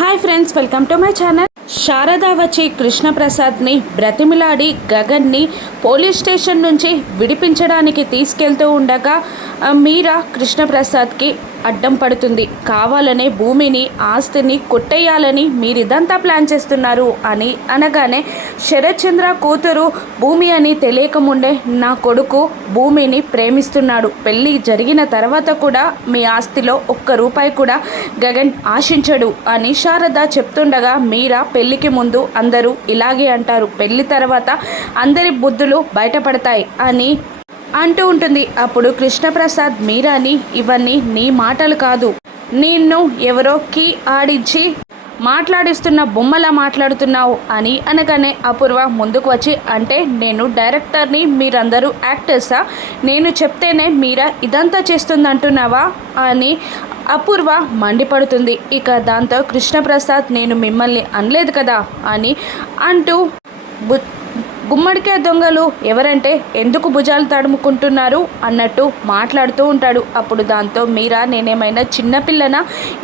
Hi friends, welcome to my channel. Sharada వచ్చి కృష్ణప్రసాద్ని బ్రతిమిలాడి గగన్ని police station నుంచి విడిపించడానికి తీసుకెళ్తూ ఉండగా మీరా కృష్ణప్రసాద్కి అడ్డం పడుతుంది. కావాలనే భూమిని ఆస్తిని కొట్టేయాలని మీరిదంతా ప్లాన్ చేస్తున్నారు అని అనగానే, శరత్ చంద్ర కూతురు భూమి అని తెలియకముందే నా కొడుకు భూమిని ప్రేమిస్తున్నాడు. పెళ్ళి జరిగిన తర్వాత కూడా మీ ఆస్తిలో ఒక్క రూపాయి కూడా గగన్ ఆశించడు అని శారద చెప్తుండగా, మీరా పెళ్ళికి ముందు అందరూ ఇలాగే అంటారు, పెళ్ళి తర్వాత అందరి బుద్ధులు బయటపడతాయి అని అంటూ ఉంటుంది. అప్పుడు కృష్ణప్రసాద్ మీరాని, ఇవన్నీ నీ మాటలు కాదు, నిన్ను ఎవరో కీ ఆడించి మాట్లాడిస్తున్న బొమ్మలా మాట్లాడుతున్నావు అని అనగానే అపూర్వ ముందుకు వచ్చి, అంటే నేను డైరెక్టర్ని, మీరందరూ యాక్టర్సా, నేను చెప్తేనే మీరా ఇదంతా చేస్తుందంటున్నావా అని అపూర్వ మండిపడుతుంది. ఇక దాంతో కృష్ణప్రసాద్, నేను మిమ్మల్ని అనలేదు కదా అని అంటూ, గుమ్మడికాయ దొంగలు ఎవరంటే ఎందుకు భుజాలు తడుముకుంటున్నారు అన్నట్టు మాట్లాడుతూ ఉంటాడు. అప్పుడు దాంతో మీరా, నేనేమైనా చిన్నపిల్లనా,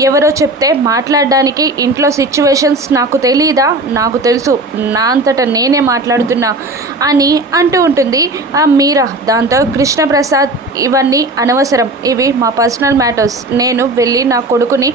ఎవరో చెప్తే మాట్లాడడానికి, ఇంట్లో సిచ్యువేషన్స్ నాకు తెలీదా, నాకు తెలుసు, నా అంతటా నేనే మాట్లాడుతున్నా అని అంటూ ఉంటుంది మీరా. దాంతో కృష్ణప్రసాద్, ఇవన్నీ అనవసరం, ఇవి మా పర్సనల్ మ్యాటర్స్, నేను వెళ్ళి నా కొడుకుని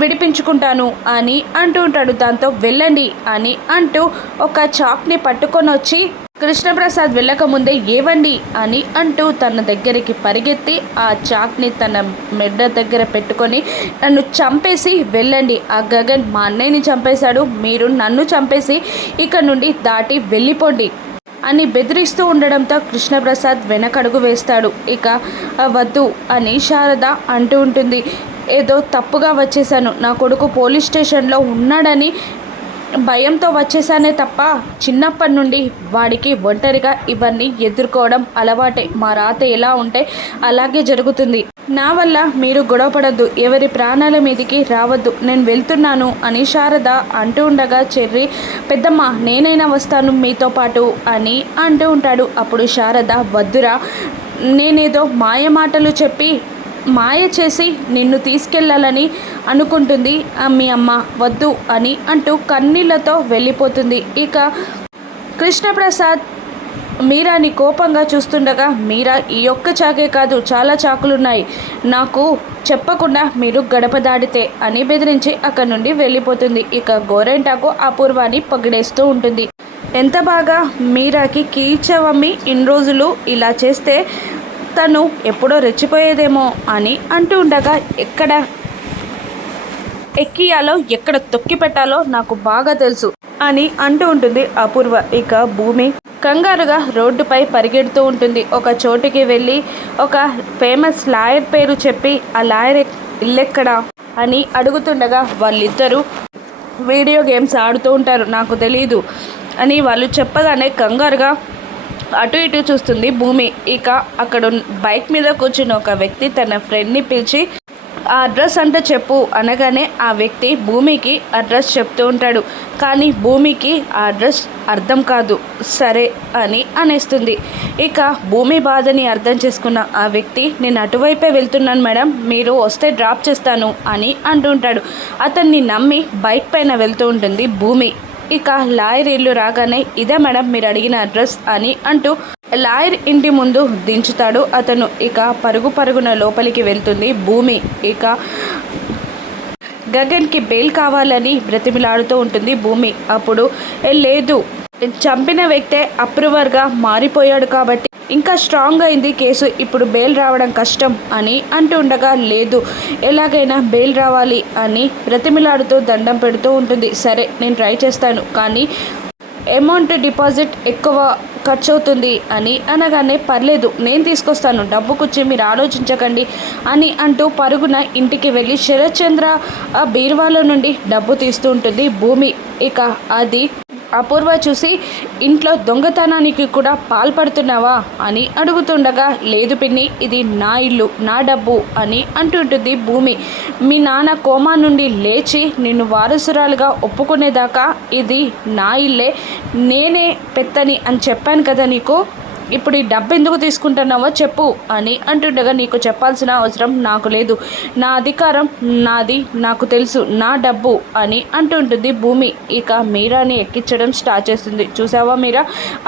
విడిపించుకుంటాను అని అంటూ ఉంటాడు. దాంతో వెళ్ళండి అని అంటూ ఒక చాక్ని పట్టుకొని వచ్చి, కృష్ణప్రసాద్ వెళ్ళకముందే ఏవండి అని అంటూ తన దగ్గరికి పరిగెత్తి ఆ చాక్ని తన మెడ దగ్గర పెట్టుకొని, నన్ను చంపేసి వెళ్ళండి, ఆ గగన్ మా అన్నయ్యని చంపేశాడు, మీరు నన్ను చంపేసి ఇక నుండి దాటి వెళ్ళిపోండి అని బెదిరిస్తూ ఉండడంతో కృష్ణప్రసాద్ వెనకడుగు వేస్తాడు. ఇక వద్దు అని శారద అంటూ ఉంటుంది, ఏదో తప్పుగా వచ్చేసాను, నా కొడుకు పోలీస్ స్టేషన్లో ఉన్నాడని భయంతో వచ్చేసానే తప్ప చిన్నప్పటి నుండి వాడికి ఒంటరిగా ఇవన్నీ ఎదుర్కోవడం అలవాటే, మా రాత ఎలా ఉంటే అలాగే జరుగుతుంది, నా వల్ల మీరు గొడవపడద్దు, ఎవరి ప్రాణాల మీదకి రావద్దు, నేను వెళ్తున్నాను అని శారద అంటూ ఉండగా, చెర్రి, పెద్దమ్మ నేనైనా వస్తాను మీతో పాటు అని అంటూ ఉంటాడు. అప్పుడు శారద, వద్దురా, నేనేదో మాయ మాటలు చెప్పి మాయ చేసి నిన్ను తీసుకెళ్ళాలని అనుకుంటుంది మీ అమ్మ, వద్దు అని అంటూ కన్నీళ్లతో వెళ్ళిపోతుంది. ఇక కృష్ణప్రసాద్ మీరాని కోపంగా చూస్తుండగా, మీరా, ఈ ఒక్క చాకే కాదు, చాలా చాకులున్నాయి, నాకు చెప్పకుండా మీరు గడప దాడితే అని బెదిరించి అక్కడి నుండి వెళ్ళిపోతుంది. ఇక గోరెంటాకు అపూర్వాని పగిడేస్తూ ఉంటుంది. ఎంత బాగా మీరాకి కీచవమ్మి ఇన్ని రోజులు ఇలా చేస్తే తను ఎప్పుడో రెచ్చిపోయేదేమో అని అంటూ ఉండగా, ఎక్కడ ఎక్కియాలో ఎక్కడ తొక్కి పెట్టాలో నాకు బాగా తెలుసు అని అంటూ ఉంటుంది అపూర్వ. ఇక భూమి కంగారుగా రోడ్డుపై పరిగెడుతూ ఉంటుంది. ఒక చోటుకి వెళ్ళి ఒక ఫేమస్ లాయర్ పేరు చెప్పి, ఆ లాయర్ ఇల్లెక్కడా అని అడుగుతుండగా, వాళ్ళిద్దరూ వీడియో గేమ్స్ ఆడుతూ ఉంటారు, నాకు తెలీదు అని వాళ్ళు చెప్పగానే కంగారుగా అటు ఇటు చూస్తుంది భూమి. ఇక అక్కడ బైక్ మీద కూర్చుని ఒక వ్యక్తి తన ఫ్రెండ్ని పిలిచి, ఆ అడ్రస్ అంటే చెప్పు అనగానే ఆ వ్యక్తి భూమికి అడ్రస్ చెప్తూ ఉంటాడు. కానీ భూమికి ఆ అడ్రస్ అర్థం కాదు, సరే అని అనేస్తుంది. ఇక భూమి బాధని అర్థం చేసుకున్న ఆ వ్యక్తి, నేను అటువైపే వెళ్తున్నాను మేడం, మీరు వస్తే డ్రాప్ చేస్తాను అని అంటుంటాడు. అతన్ని నమ్మి బైక్ పైన వెళ్తూ ఉంటుంది భూమి. ఇక లాయర్ ఇల్లు రాగానే, ఇదే మేడం మీరు అడిగిన అడ్రస్ అని అంటూ లాయర్ ఇంటి ముందు దించుతాడు అతను. ఇక పరుగున లోపలికి వెళ్తుంది భూమి. ఇక గగన్కి బెయిల్ కావాలని బ్రతిమిలాడుతూ ఉంటుంది భూమి. అప్పుడు లేదు, చంపిన వ్యక్తే అప్రూవర్గా మారిపోయాడు కాబట్టి ఇంకా స్ట్రాంగ్ అయింది కేసు, ఇప్పుడు బెయిల్ రావడం కష్టం అని అంటూ ఉండగా, లేదు ఎలాగైనా బెయిల్ రావాలి అని బ్రతిమిలాడుతూ దండం పెడుతూ ఉంటుంది. సరే నేను ట్రై చేస్తాను, కానీ అమౌంట్ డిపాజిట్ ఎక్కువ ఖర్చు అవుతుంది అని అనగానే, పర్లేదు నేను తీసుకొస్తాను, డబ్బు కూర్చి మీరు ఆలోచించకండి అని అంటూ పరుగున ఇంటికి వెళ్ళి శరత్ చంద్ర బీరువాలో నుండి డబ్బు తీస్తూ ఉంటుంది భూమి. ఇక అది అపూర్వ చూసి, ఇంట్లో దొంగతనానికి కూడా పాల్పడుతున్నావా అని అడుగుతుండగా, లేదు పిన్ని, ఇది నా ఇల్లు, నా డబ్బు అని అంటుంటుంది భూమి. మీ నాన్న కోమా నుండి లేచి నిన్ను వారసురాలుగా ఒప్పుకునేదాకా ఇది నా ఇల్లే, నేనే పెత్తని అని చెప్పాను కదా నీకు, ఇప్పుడు ఈ డబ్బు ఎందుకు తీసుకుంటున్నావో చెప్పు అని అంటుండగా, నీకు చెప్పాల్సిన అవసరం నాకు లేదు, నా అధికారం నాది, నాకు తెలుసు, నా డబ్బు అని అంటుంటుంది భూమి. ఇక మీరాని ఎక్కించడం స్టార్ట్ చేస్తుంది. చూసావా మీరా,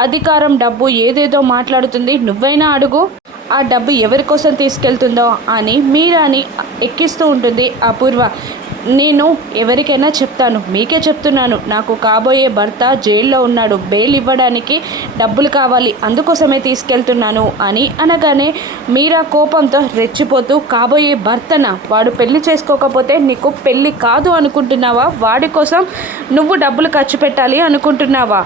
అధికారం డబ్బు ఏదేదో మాట్లాడుతుంది, నువ్వైనా అడుగు ఆ డబ్బు ఎవరి కోసం తీసుకెళ్తుందో అని మీరాని ఎక్కిస్తూ ఉంటుంది అపూర్వ. నేను ఎవరికైనా చెప్తాను, మీకే చెప్తున్నాను, నాకు కాబోయే భర్త జైల్లో ఉన్నాడు, బెయిల్ ఇవ్వడానికి డబ్బులు కావాలి, అందుకోసమే తీసుకెళ్తున్నాను అని అనగానే మీరా కోపంతో రెచ్చిపోతూ, కాబోయే భర్తన, వాడు పెళ్లి చేసుకోకపోతే నీకు పెళ్ళి కాదు అనుకుంటున్నావా? వాడి కోసం నువ్వు డబ్బులు ఖర్చు పెట్టాలి అనుకుంటున్నావా?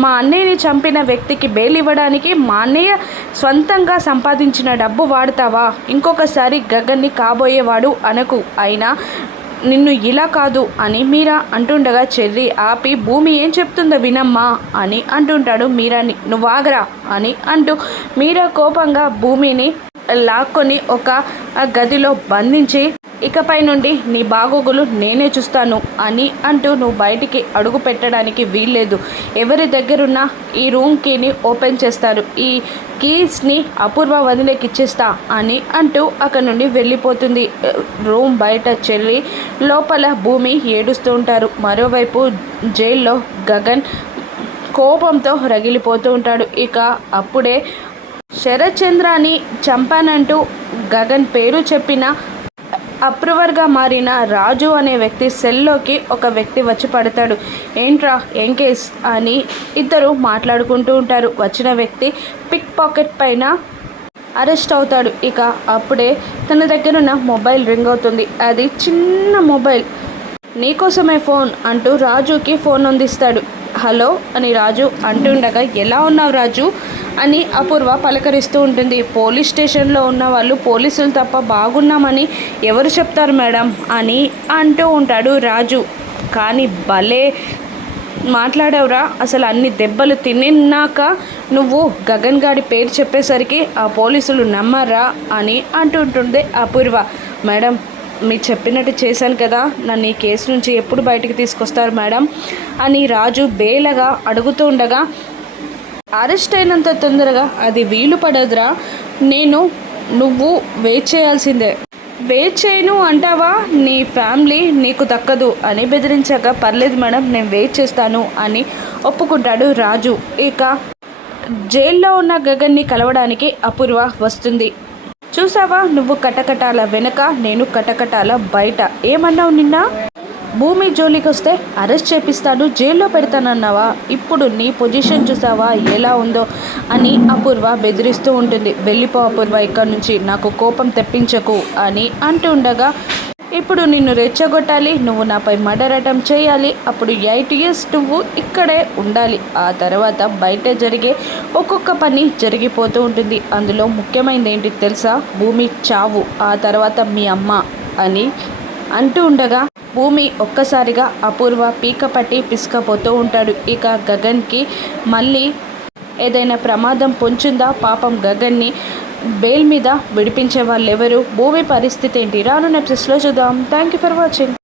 మా అన్నయ్యని చంపిన వ్యక్తికి బెయిల్ ఇవ్వడానికి మా అన్నయ్య సొంతంగా సంపాదించిన డబ్బు వాడతావా? ఇంకొకసారి గగన్ని కాబోయేవాడు అనకు, అయినా నిన్ను ఇలా కాదు అని మీరా అంటుండగా చెర్రి ఆపి, భూమి ఏం చెప్తుందో వినమ్మా అని అంటుంటాడు మీరాని. నువ్వు ఆగరా అని అంటూ మీరా కోపంగా భూమిని లాక్కొని ఒక గదిలో బంధించి, ఇకపై నుండి నీ బాగోగులు నేనే చూస్తాను అని అంటూ, నువ్వు బయటికి అడుగు పెట్టడానికి వీల్లేదు, ఎవరి దగ్గరున్న ఈ రూమ్ కీని ఓపెన్ చేస్తారు, ఈ కీస్ని అపూర్వ వదిలేకి ఇచ్చేస్తా అని అంటూ అక్కడ నుండి వెళ్ళిపోతుంది. రూమ్ బయట చెల్లి, లోపల భూమి ఏడుస్తూ ఉంటారు. మరోవైపు జైల్లో గగన్ కోపంతో రగిలిపోతూ ఉంటాడు. ఇక అప్పుడే శరత్చంద్రాని చంపానంటూ గగన్ పేరు చెప్పిన అప్రూవర్గా మారిన రాజు అనే వ్యక్తి సెల్లోకి ఒక వ్యక్తి వచ్చి పడతాడు. ఏంట్రా, ఏం కేస్ అని ఇద్దరు మాట్లాడుకుంటూ ఉంటారు. వచ్చిన వ్యక్తి పిక్ పాకెట్ పైన అరెస్ట్ అవుతాడు. ఇక అప్పుడే తన దగ్గర ఉన్న మొబైల్ రింగ్ అవుతుంది. అది చిన్న మొబైల్. నీకోసమే ఫోన్ అంటూ రాజుకి ఫోన్ అందిస్తాడు. హలో అని రాజు అంటుండగా, ఎలా ఉన్నావు రాజు అని అపూర్వ పలకరిస్తూ ఉంటుంది. పోలీస్ స్టేషన్లో ఉన్న వాళ్ళు పోలీసులు తప్ప బాగున్నామని ఎవరు చెప్తారు మేడం అని అంటూ ఉంటాడు రాజు. కానీ భలే మాట్లాడావురా, అసలు అన్ని దెబ్బలు తిన్నాక నువ్వు గగన్ గాడి పేరు చెప్పేసరికి ఆ పోలీసులు నమ్మరా అని అంటుంటుంది అపూర్వ. మేడం, మీరు చెప్పినట్టు చేశాను కదా, నన్ను ఈ కేసు నుంచి ఎప్పుడు బయటికి తీసుకొస్తారు మేడం అని రాజు బేలగా అడుగుతూ ఉండగా, అరెస్ట్ అయినంత తొందరగా అది వీలు పడదురా, నువ్వు వెయిట్ చేయాల్సిందే. వెయిట్ చేయను అంటావా, నీ ఫ్యామిలీ నీకు దక్కదు అని బెదిరించాక, పర్లేదు మేడం, నేను వెయిట్ చేస్తాను అని ఒప్పుకుంటాడు రాజు. ఇక జైల్లో ఉన్న గగన్ని కలవడానికి అపూర్వ వస్తుంది. చూసావా, నువ్వు కటకటాల వెనక, నేను కటకటాల బయట. ఏమన్నావు నిన్న? భూమి జోలికి వస్తే అరెస్ట్ చేపిస్తాను, జైల్లో పెడతానన్నావా? ఇప్పుడు నీ పొజిషన్ చూసావా ఎలా ఉందో అని అపూర్వ బెదిరిస్తూ ఉంటుంది. వెళ్ళిపో అపూర్వ ఇక్కడ నుంచి, నాకు కోపం తెప్పించకు అని అంటూ ఉండగా, ఇప్పుడు నిన్ను రెచ్చగొట్టాలి, నువ్వు నాపై మర్డర్ అటెంప్ట్ చేయాలి, అప్పుడు 8 years నువ్వు ఇక్కడే ఉండాలి, ఆ తర్వాత బయట జరిగే ఒక్కొక్క పని జరిగిపోతూ ఉంటుంది. అందులో ముఖ్యమైనది ఏంటి తెలుసా? భూమి చావు, ఆ తర్వాత మీ అమ్మ అని అంటూ ఉండగా భూమి ఒక్కసారిగా అపూర్వ పీక పట్టి పిసుకపోతూ ఉంటాడు. ఇక గగన్కి మళ్ళీ ఏదైనా ప్రమాదం పొంచుందా? పాపం గగన్ని బెయిల్ మీద విడిపించే వాళ్ళు ఎవరు? భూమి పరిస్థితి ఏంటి? రానున్న ఎపిసోడ్స్లో చూద్దాం. Thank you for watching.